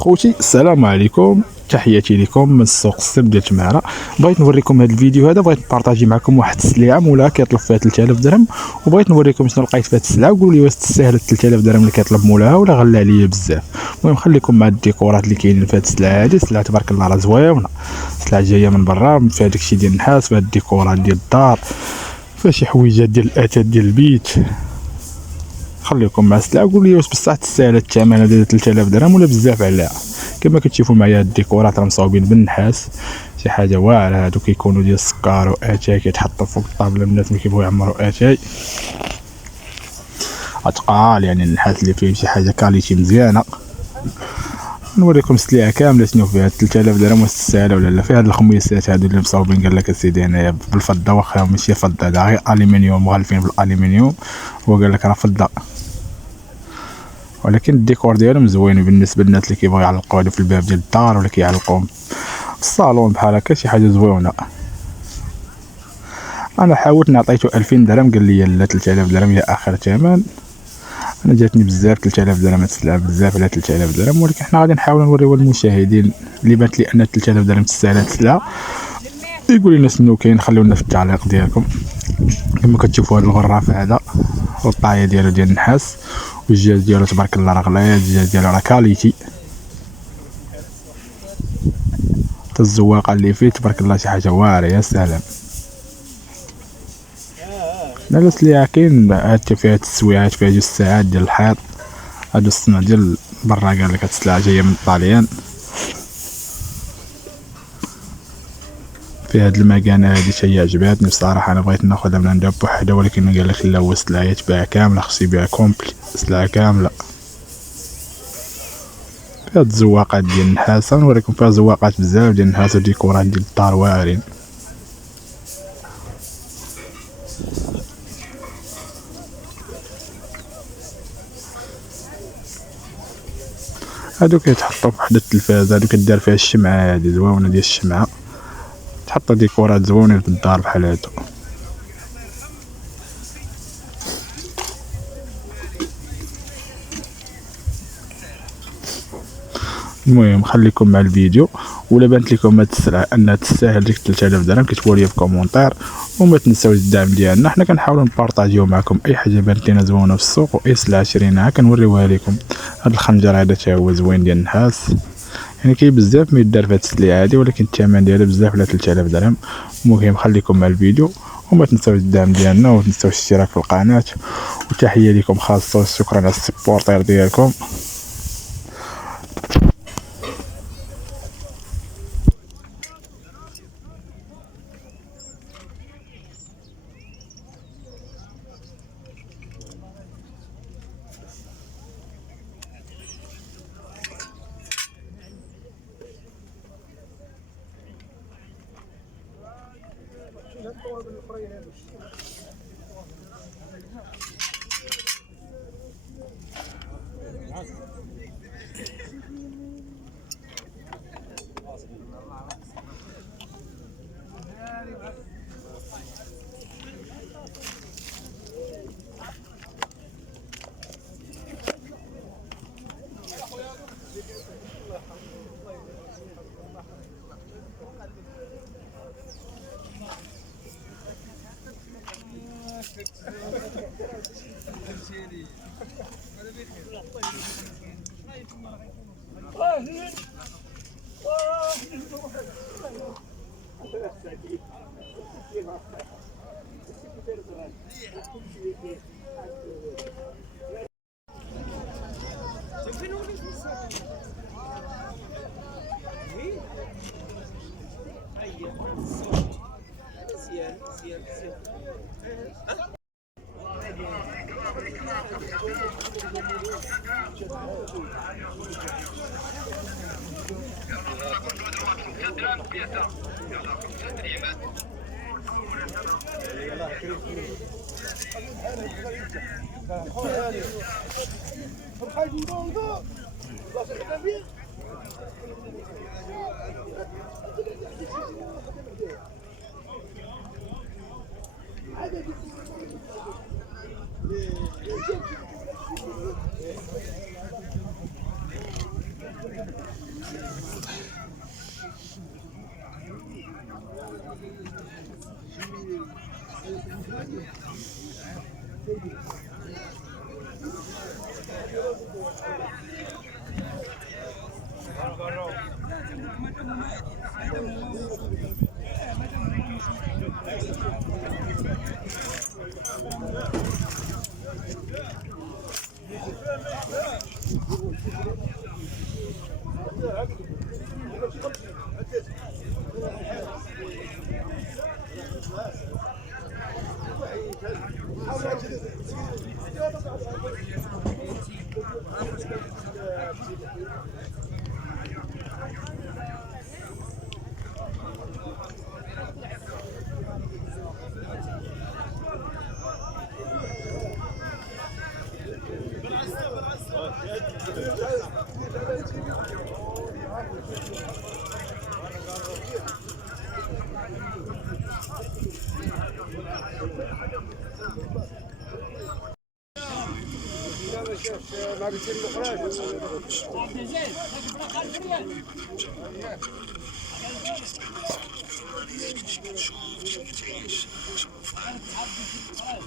خوتي السلام عليكم، تحياتي لكم من السوق السب ديال تماره. بغيت نوريكم هذا الفيديو هذا، بغيت نبارطاجي معكم واحد السلعه مولاها كيطلب فيها 3000 درهم، وبغيت نوريكم شنو لقيت في هذه السلعه وقولوا لي واش تستاهل 3000 درهم اللي كيطلب مولاها ولا غلى عليا بزاف. المهم خليكم مع الديكورات اللي كاينين في هذه السلعه هذه. السلعه تبارك الله راه زوينه، السلعه جايه من برا فيها داكشي ديال النحاس، فيها الديكورات ديال الدار، فيها شي حويجات ديال الاثاث ديال البيت. خليكم مع السلعه وقولوا لي واش بصح تستاهل الثمن هذا 3000 درهم ولا بزاف عليها. كما كتشوفوا معايا الديكورات راه مصاوبين بالنحاس، شي حاجه واعره. هادو كيكونوا ديال السكر واتاي كيتحطوا فوق الطابله الناس ملي كيبغيو يعمروا اتاي اتقال، يعني النحاس اللي فيه شي حاجه كاليتي مزيانه. نوريكم السلعه كامله شنو فيها 3000 درهم واش تستاهل ولا لا. فيها هاد الخميسات هادو اللي مصاوبين، قال لك اسيدي هنايا بالفضه، واخا ماشي فضه هذا غير الومنيوم، مغلفين بالالومنيوم، هو قال لك راه فضه، ولكن الديكور ديالهم زوين بالنسبه للناس اللي كيبغيو يعلقوا هادو في الباب ديال الدار ولا كيعلقوهم في الصالون بحال هكا، شي حاجه زوينه. انا حاولت نعطيتو 2000 درهم، قال لي لا 3000 درهم هي اخر ثمن. انا جاتني بزاف 3000 درهم، تسلع بزاف على 3000 درهم، ولكن حنا غادي نحاولوا نوريو المشاهدين اللي بانت لي ان 3000 درهم تستاهل هاد السلعه يقول لنا شنو كاين. خليونا في التعليق ديالكم. كما كتشوفوا هاد الغراف هذا والطايه ديالو ديال النحاس، والجاز ديالو تبارك الله راه غلاية، الجاز ديالو راه كاليتي، حتى الزواقه اللي فيه تبارك الله شي حاجه واعره. يا سلام، لا السلعه كاين حتى فيها التسويعات، فيها جوج ساعات ديال الحيط. هادو الصنع ديال برا، قال لك هاد السلعه جايه من الطاليان. في هاد المكانه هادي حتى هي عجباتني بصراحه، انا بغيت ناخذها من عندها بوحدها، ولكن قال لك لا، هو السلعه يتباع كامله، خصو يبيع كومبلي السلعه كامله. فيها الزواقات ديال النحاس، نوريكم فيها زواقات بزاف ديال النحاس وديكورات ديال الدار واعرين. هادو كيتحطوا فواحد التلفازه، هادو كدار فيها الشمعه هادي زوينه ديال الشمعه، تحط ديكورات زوينين في الدار بحال هادو. المهم خليكم مع الفيديو، ولا بانت لكم هاد السلعه انها تستاهل ديك 3000 درهم كتبوا لي في كومونتير، وما تنساوش الدعم ديالنا. حنا كنحاولوا نبارطاجيو معكم اي حاجه بانت لينا زوينه في السوق واي سلعه شريناها كنوريوها لكم. هاد الخنجر هذا حتى هو زوين ديال النحاس، يعني كاين بزاف ما يدار في هاد السلعه هادي، ولكن الثمن ديالها بزاف على 3000 درهم. المهم خليكم مع الفيديو، وما تنساوش الدعم ديالنا، وما تنساوش الاشتراك في القناه، وتحيه لكم خاصه، شكرا على السبورتير ديالكم.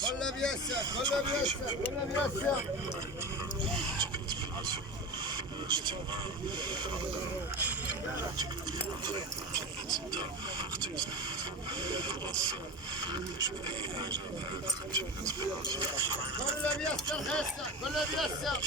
كله بيسر كله بيسر كله بيسر. كله بيسر خيسر كله بيسر.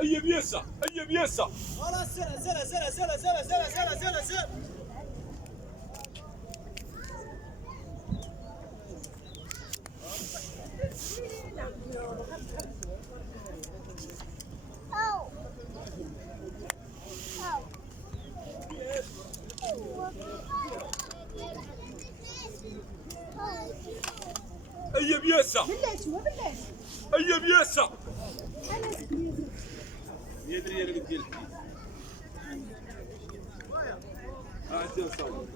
أي بيسة أي بيسة. خلاص زل زل زل زل زل زل زل زل زل. أي بيسة أي بيسة. يدري اللي بدي الحين. عندنا صور.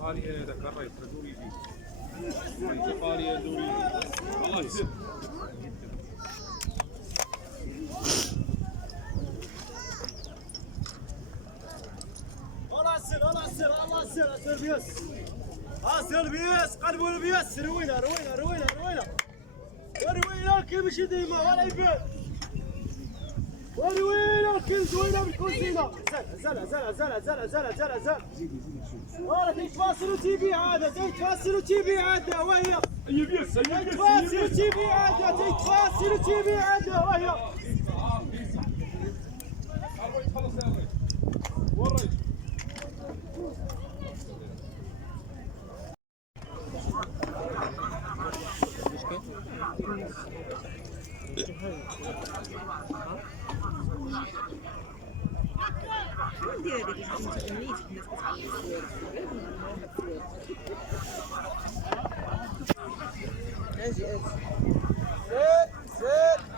قالي هذا كريت دوري دي قالي دوري الله يسلمك. البيس قلبوا البيس روينا روينا روينا روينا روينا كل مشي ديما ولا يبان وروينا كل زوينا بتكون زينة زل زل زل زل زل زل زل ولا تتفاصل وتبي عادة تتفاصل وتبي عادة وهي تتفاصل وتبي عادة تتفاصل وتبي عادة وهي ندير هذيك النيت الناس كتعلم اجي اجي زيد